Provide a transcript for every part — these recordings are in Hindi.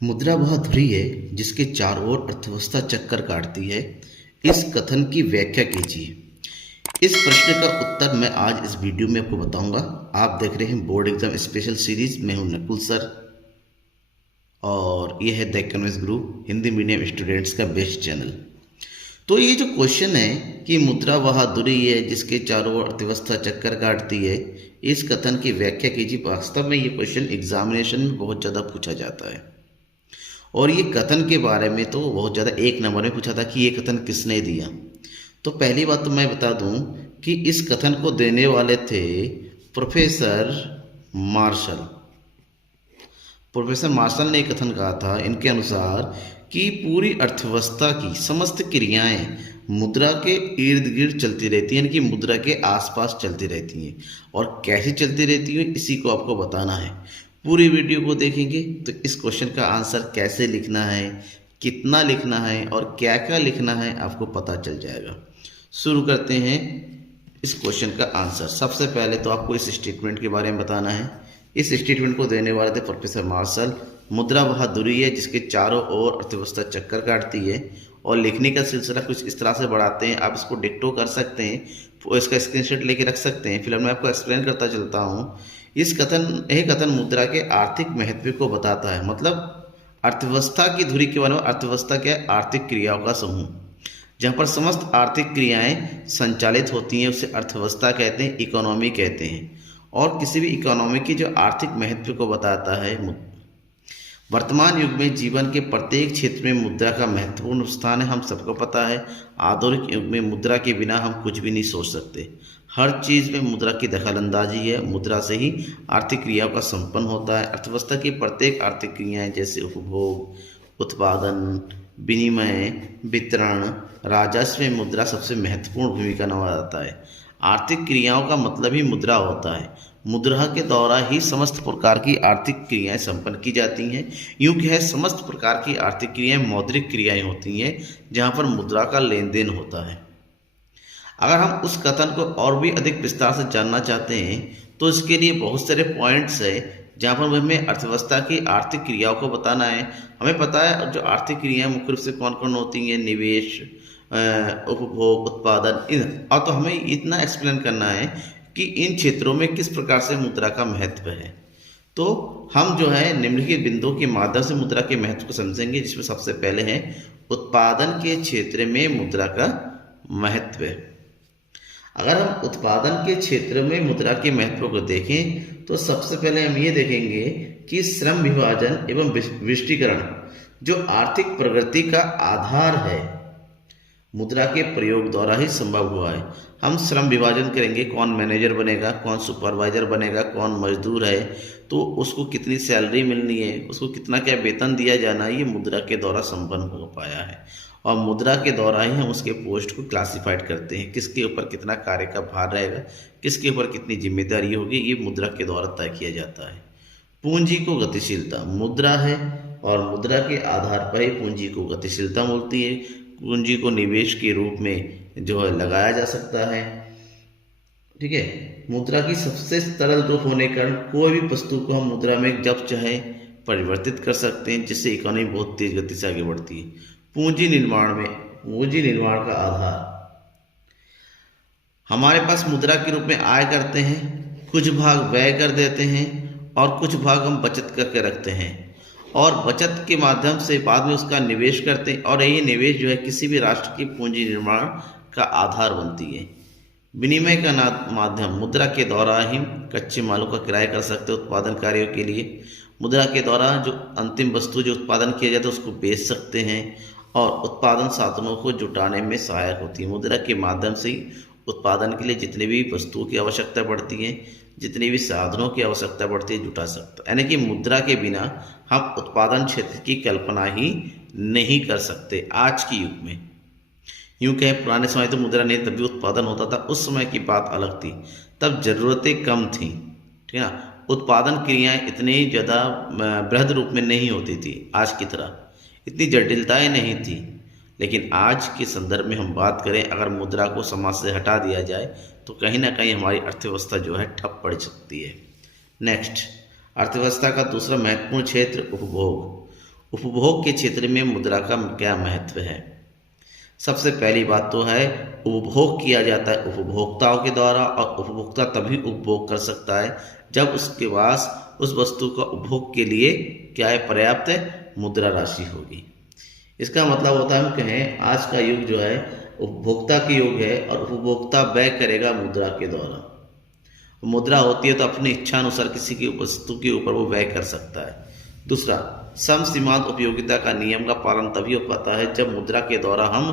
मुद्रा वह धुरी है जिसके चारों ओर अर्थव्यवस्था चक्कर काटती है। इस कथन की व्याख्या कीजिए। इस प्रश्न का उत्तर मैं आज इस वीडियो में आपको बताऊंगा। आप देख रहे हैं बोर्ड एग्जाम स्पेशल सीरीज। मैं हूं नकुल सर और यह है the economics Guru, Hindi medium students का बेस्ट चैनल। तो ये जो क्वेश्चन है कि मुद्रा वह धुरी है जिसके चारों ओर अर्थव्यवस्था चक्कर काटती है, इस कथन की व्याख्या कीजिए। वास्तव में ये क्वेश्चन एग्जामिनेशन में बहुत ज़्यादा पूछा जाता है और ये कथन के बारे में तो बहुत ज़्यादा एक नंबर में पूछा था कि ये कथन किसने दिया। तो पहली बात तो मैं बता दूं कि इस कथन को देने वाले थे प्रोफेसर मार्शल। प्रोफेसर मार्शल ने एक कथन कहा था इनके अनुसार कि पूरी अर्थव्यवस्था की समस्त क्रियाएं मुद्रा के इर्द गिर्द चलती रहती हैं, यानी कि मुद्रा के आसपास चलती रहती हैं। और कैसे चलती रहती हैं इसी को आपको बताना है। पूरी वीडियो को देखेंगे तो इस क्वेश्चन का आंसर कैसे लिखना है, कितना लिखना है और क्या क्या लिखना है आपको पता चल जाएगा। शुरू करते हैं इस क्वेश्चन का आंसर। सबसे पहले तो आपको इस स्टेटमेंट के बारे में बताना है। इस स्टेटमेंट को देने वाले थे प्रोफेसर मार्शल। मुद्रा वह धुरी है जिसके चारों ओर अर्थव्यवस्था चक्कर काटती है। और लिखने का सिलसिला कुछ इस तरह से बढ़ाते हैं, आप इसको डिक्टो कर सकते हैं, इसका स्क्रीनशॉट लेके रख सकते हैं। फिलहाल मैं आपको एक्सप्लेन करता चलता हूँ। यह कथन मुद्रा के आर्थिक महत्व को बताता है। मतलब अर्थव्यवस्था की धुरी के बारे में, अर्थव्यवस्था क्या है? आर्थिक क्रियाओं का समूह, जहाँ पर समस्त आर्थिक क्रियाएं संचालित होती हैं उसे अर्थव्यवस्था कहते हैं, इकोनॉमी कहते हैं। और किसी भी इकोनॉमी की जो आर्थिक महत्व को बताता है। वर्तमान युग में जीवन के प्रत्येक क्षेत्र में मुद्रा का महत्वपूर्ण स्थान है। हम सबको पता है आधुनिक युग में मुद्रा के बिना हम कुछ भी नहीं सोच सकते। हर चीज़ में मुद्रा की दखलंदाजी है। मुद्रा से ही आर्थिक क्रियाओं का संपन्न होता है। अर्थव्यवस्था की प्रत्येक आर्थिक क्रियाएं जैसे उपभोग, उत्पादन, विनिमय, वितरण, राजस्व में मुद्रा सबसे महत्वपूर्ण भूमिका निभाता है। आर्थिक क्रियाओं का मतलब ही मुद्रा होता है। मुद्रा के द्वारा ही समस्त प्रकार की आर्थिक क्रियाएं संपन्न की जाती हैं। यूँ कह समस्त प्रकार की आर्थिक क्रियाएं मौद्रिक क्रियाएं होती हैं जहाँ पर मुद्रा का लेन देन होता है। अगर हम उस कथन को और भी अधिक विस्तार से जानना चाहते हैं तो इसके लिए बहुत सारे पॉइंट्स है जहाँ पर हमें अर्थव्यवस्था की आर्थिक क्रियाओं को बताना है। हमें पता है जो आर्थिक क्रियाएं मुख्य रूप से कौन कौन होती हैं, निवेश, उपभोग, उत्पादन। और तो हमें इतना एक्सप्लेन करना है कि इन क्षेत्रों में किस प्रकार से मुद्रा का महत्व है। तो हम जो है निम्नलिखित बिंदुओं के माध्यम से मुद्रा के महत्व को समझेंगे, जिसमें सबसे पहले है उत्पादन के क्षेत्र में मुद्रा का महत्व। अगर हम उत्पादन के क्षेत्र में मुद्रा के महत्व को देखें तो सबसे पहले हम ये देखेंगे कि श्रम विभाजन एवं विशिष्टीकरण जो आर्थिक प्रगति का आधार है, मुद्रा के प्रयोग द्वारा ही संभव हुआ है। हम श्रम विभाजन करेंगे, कौन मैनेजर बनेगा, कौन सुपरवाइजर बनेगा, कौन मजदूर है, तो उसको कितनी सैलरी मिलनी है, उसको कितना क्या वेतन दिया जाना है, ये मुद्रा के द्वारा संपन्न हो पाया है। और मुद्रा के द्वारा ही हम उसके पोस्ट को क्लासिफाइड करते हैं, किसके ऊपर कितना कार्य का भार रहेगा, किसके ऊपर कितनी जिम्मेदारी होगी, ये मुद्रा के द्वारा तय किया जाता है। पूंजी को गतिशीलता मुद्रा है और मुद्रा के आधार पर ही पूंजी को गतिशीलता मिलती है। पूंजी को निवेश के रूप में जो है लगाया जा सकता है। ठीक है। मुद्रा की सबसे सरल रूप होने के कारण कोई भी वस्तु को हम मुद्रा में जब चाहे परिवर्तित कर सकते हैं, जिससे इकोनॉमी बहुत तेज गति से आगे बढ़ती है। पूंजी निर्माण का आधार हमारे पास मुद्रा के रूप में आय करते हैं, कुछ भाग व्यय कर देते हैं और कुछ भाग हम बचत करके रखते हैं और बचत के माध्यम से बाद में उसका निवेश करते हैं। और यही निवेश जो है किसी भी राष्ट्र की पूंजी निर्माण का आधार बनती है। विनिमय का माध्यम मुद्रा के द्वारा ही कच्चे मालों का किराया कर सकते हैं उत्पादन कार्यों के लिए। मुद्रा के द्वारा जो अंतिम वस्तु जो उत्पादन किया जाता है उसको बेच सकते हैं और उत्पादन साधनों को जुटाने में सहायक होती है। मुद्रा के माध्यम से ही उत्पादन के लिए जितनी भी वस्तुओं की आवश्यकता पड़ती है, जितनी भी साधनों की आवश्यकता पड़ती है, जुटा सकता है। यानी कि मुद्रा के बिना हम उत्पादन क्षेत्र की कल्पना ही नहीं कर सकते आज के युग में। यूँ कहें पुराने समय तो मुद्रा नहीं तब भी उत्पादन होता था, उस समय की बात अलग थी, तब ज़रूरतें कम थी। ठीक है ना। उत्पादन क्रियाएं इतनी ज़्यादा बृहद रूप में नहीं होती थी, आज की तरह इतनी जटिलताएं नहीं थी। लेकिन आज के संदर्भ में हम बात करें, अगर मुद्रा को समाज से हटा दिया जाए तो कहीं ना कहीं हमारी अर्थव्यवस्था जो है ठप पड़ सकती है। नेक्स्ट, अर्थव्यवस्था का दूसरा महत्वपूर्ण क्षेत्र उपभोग। उपभोग के क्षेत्र में मुद्रा का क्या महत्व है। सबसे पहली बात तो है उपभोग किया जाता है उपभोक्ताओं के द्वारा, और उपभोक्ता तभी उपभोग कर सकता है जब उसके पास उस वस्तु का उपभोग के लिए क्या है, पर्याप्त मुद्रा राशि होगी। इसका मतलब होता है हम कहें आज का युग जो है उपभोक्ता की युग है, और उपभोक्ता व्यय करेगा मुद्रा के द्वारा। मुद्रा होती है तो अपनी इच्छा अनुसार किसी की वस्तु के ऊपर वो व्यय कर सकता है। दूसरा, सम सीमांत उपयोगिता का नियम का पालन तभी हो पाता है जब मुद्रा के द्वारा हम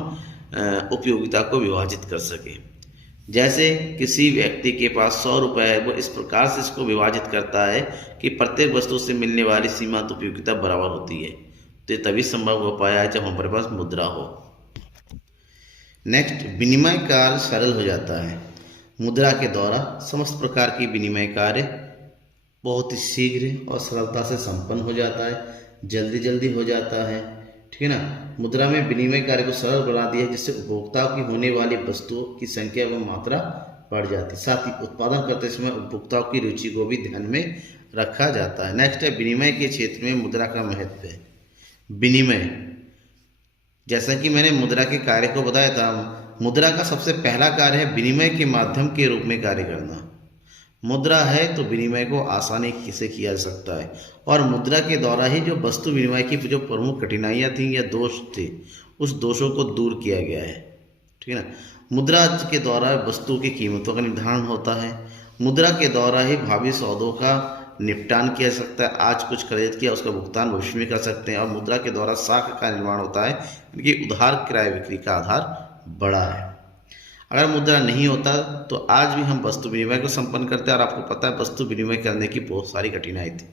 उपयोगिता को विभाजित कर सकें। जैसे किसी व्यक्ति के पास 100 रुपये है, वो इस प्रकार से इसको विभाजित करता है कि प्रत्येक वस्तु से मिलने वाली सीमांत उपयोगिता बराबर होती है। तो ये तभी संभव हो पाया है जब हमारे पास मुद्रा हो। नेक्स्ट, विनिमय कार्य सरल हो जाता है। मुद्रा के द्वारा समस्त प्रकार की विनिमय कार्य बहुत ही शीघ्र और सरलता से संपन्न हो जाता है, जल्दी जल्दी हो जाता है, ठीक है ना। मुद्रा में विनिमय कार्य को सरल बना दिया है, जिससे उपभोक्ताओं की होने वाली वस्तुओं की संख्या व मात्रा बढ़ जाती है। साथ ही उत्पादन करते समय उपभोक्ताओं की रुचि को भी ध्यान में रखा जाता है। नेक्स्ट है विनिमय के क्षेत्र में मुद्रा का महत्व है। विनिमय, जैसा कि मैंने मुद्रा के कार्य को बताया था, मुद्रा का सबसे पहला कार्य है विनिमय के माध्यम के रूप में कार्य करना। मुद्रा है तो विनिमय को आसानी से किया जा सकता है, और मुद्रा के द्वारा ही जो वस्तु विनिमय की जो प्रमुख कठिनाइयाँ थीं या दोष थे, उस दोषों को दूर किया गया है, ठीक है ना। मुद्रा के द्वारा वस्तु की कीमतों का निर्धारण होता है। मुद्रा के द्वारा ही भावी सौदों का निपटान किया जा सकता है। आज कुछ खरीद किया, उसका भुगतान भविष्य में कर सकते हैं। और मुद्रा के द्वारा साख का निर्माण होता है, क्योंकि उधार क्रय बिक्री का आधार बड़ा है। अगर मुद्रा नहीं होता तो आज भी हम वस्तु विनिमय को संपन्न करते हैं, और आपको पता है वस्तु विनिमय करने की बहुत सारी कठिनाई थी।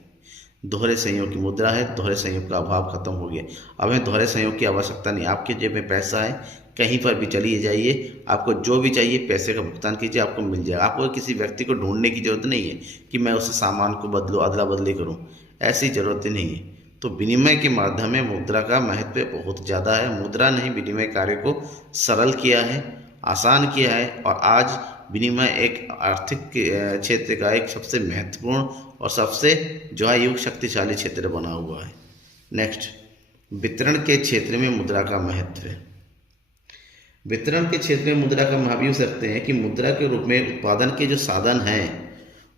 दोहरे संयोग की मुद्रा है, दोहरे संयोग का अभाव खत्म हो गया। अब हमें दोहरे संयोग की आवश्यकता नहीं। आपके जेब में पैसा है, कहीं पर भी चलिए जाइए, आपको जो भी चाहिए पैसे का भुगतान कीजिए, आपको मिल जाएगा। आपको किसी व्यक्ति को ढूंढने की जरूरत नहीं है कि मैं उससे सामान को बदलूँ, अदला बदली करूँ, ऐसी जरूरत नहीं है। तो विनिमय के माध्यम में मुद्रा का महत्व बहुत ज़्यादा है। मुद्रा ने विनिमय कार्य को सरल किया है, आसान किया है, और आज विनिमय एक आर्थिक क्षेत्र का एक सबसे महत्वपूर्ण और सबसे जो है युग शक्तिशाली क्षेत्र बना हुआ है। नेक्स्ट, वितरण के क्षेत्र में मुद्रा का महत्व है। वितरण के क्षेत्र में मुद्रा का महत्व यूँ सकते हैं कि मुद्रा के रूप में उत्पादन के जो साधन हैं,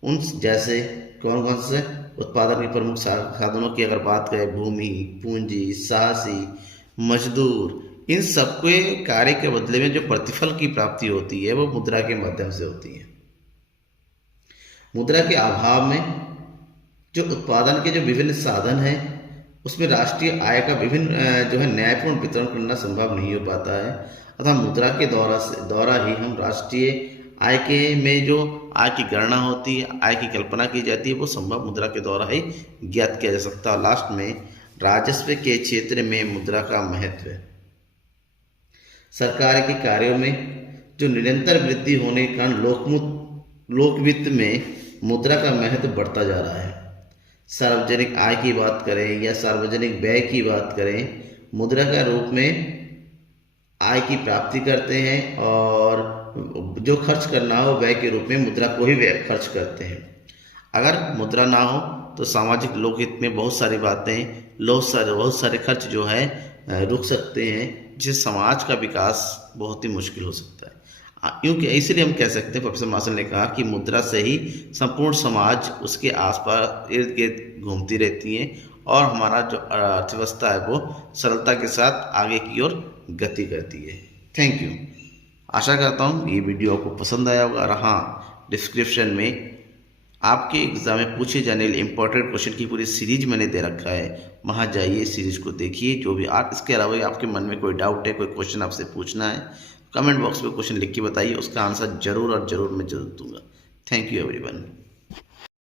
उन जैसे कौन कौन से उत्पादन के प्रमुख साधनों की अगर बात करें, भूमि, पूंजी, साहसी, मजदूर, इन सबके कार्य के बदले में जो प्रतिफल की प्राप्ति होती है वो मुद्रा के माध्यम से होती है। मुद्रा के अभाव में जो उत्पादन के जो विभिन्न साधन हैं, उसमें राष्ट्रीय आय का विभिन्न जो है न्यायपूर्ण वितरण करना संभव नहीं हो पाता है। अतः मुद्रा के द्वारा ही हम राष्ट्रीय आय के में जो आय की गणना होती है, आय की कल्पना की जाती है, वो संभव मुद्रा के द्वारा ही ज्ञात किया जा सकता है। लास्ट में राजस्व के क्षेत्र में मुद्रा का महत्व है। सरकार के कार्यों में जो निरंतर वृद्धि होने के कारण लोकवित्त में मुद्रा का महत्व बढ़ता जा रहा है। सार्वजनिक आय की बात करें या सार्वजनिक व्यय की बात करें, मुद्रा का रूप में आय की प्राप्ति करते हैं, और जो खर्च करना हो व्यय के रूप में मुद्रा को ही व्यय खर्च करते हैं। अगर मुद्रा ना हो तो सामाजिक लोकहित में बहुत सारी बातें, बहुत सारे खर्च जो है रुक सकते हैं, जिससे समाज का विकास बहुत ही मुश्किल हो सकता है। क्योंकि इसलिए हम कह सकते हैं, प्रोफेसर मार्शल ने कहा कि मुद्रा से ही संपूर्ण समाज उसके आसपास इर्द गिर्द घूमती रहती है, और हमारा जो अर्थव्यवस्था है वो सरलता के साथ आगे की ओर गति करती है। Thank you. आशा करता हूँ ये वीडियो आपको पसंद आया होगा। और हाँ, डिस्क्रिप्शन में आपके एग्ज़ाम में पूछे जाने वाले इंपॉर्टेंट क्वेश्चन की पूरी सीरीज मैंने दे रखा है, वहाँ जाइए, सीरीज को देखिए। जो भी आप इसके अलावा आपके मन में कोई डाउट है, कोई क्वेश्चन आपसे पूछना है, कमेंट बॉक्स में क्वेश्चन लिख के बताइए, उसका आंसर जरूर और ज़रूर मैं जरूर दूंगा। Thank you everyone.